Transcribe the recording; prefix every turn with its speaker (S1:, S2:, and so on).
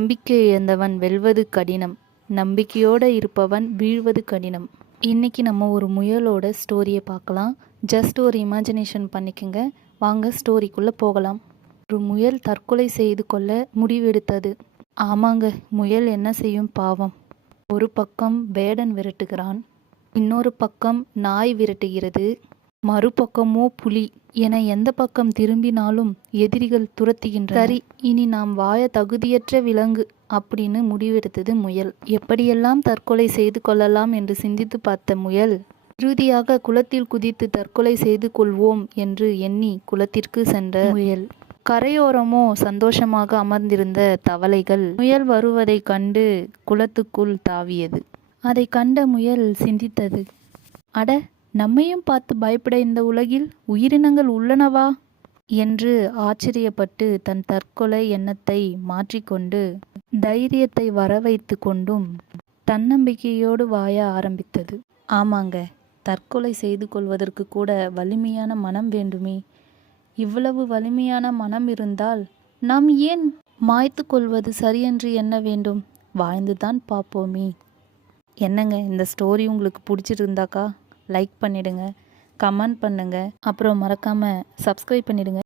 S1: நம்பிக்கை இழந்தவன் வெல்வது கடினம். நம்பிக்கையோடு இருப்பவன் வீழ்வது கடினம். இன்னைக்கு நம்ம ஒரு முயலோட ஸ்டோரியை பார்க்கலாம். ஜஸ்ட் ஒரு இமேஜினேஷன் பண்ணிக்கோங்க. வாங்க ஸ்டோரிக்குள்ளே போகலாம். ஒரு முயல் தற்கொலை செய்து கொள்ள முடிவெடுத்தது. ஆமாங்க முயல் என்ன செய்யும் பாவம். ஒரு பக்கம் வேடன் விரட்டுகிறான். இன்னொரு பக்கம் நாய் விரட்டுகிறது. மறுபக்கமோ புலி என எந்த பக்கம் திரும்பினாலும் எதிரிகள் துரத்துகின்றன சரி இனி நாம் வாய தகுதியற்ற விலங்கு அப்படின்னு முடிவெடுத்தது முயல். எப்படியெல்லாம் தற்கொலை செய்து கொள்ளலாம் என்று சிந்தித்து பார்த்த முயல் இறுதியாக குளத்தில் குதித்து தற்கொலை செய்து கொள்வோம் என்று எண்ணி குளத்திற்கு சென்ற முயல். கரையோரமோ சந்தோஷமாக அமர்ந்திருந்த தவளைகள் முயல் வருவதைக் கண்டு குளத்துக்குள் தாவியது. அதை கண்ட முயல் சிந்தித்தது. அட நம்மையும் பார்த்து பயப்பட இந்த உலகில் உயிரினங்கள் உள்ளனவா? என்று ஆச்சரியப்பட்டு தன் தற்கொலை எண்ணத்தை மாற்றிக்கொண்டு தைரியத்தை வரவைத்து கொண்டும் தன்னம்பிக்கையோடு வாய ஆரம்பித்தது. ஆமாங்க தற்கொலை செய்து கொள்வதற்கு கூட வலிமையான மனம் வேண்டுமே. இவ்வளவு வலிமையான மனம் இருந்தால் நாம் ஏன் மாய்த்து கொள்வது சரியென்று என்ன வேண்டும்? வாழ்ந்துதான் பார்ப்போமே. என்னங்க இந்த ஸ்டோரி உங்களுக்கு பிடிச்சிருந்தாக்கா? லைக் பண்ணிவிடுங்க கமெண்ட் பண்ணுங்க. அப்புறம் மறக்காமல் சப்ஸ்கிரைப் பண்ணிடுங்க.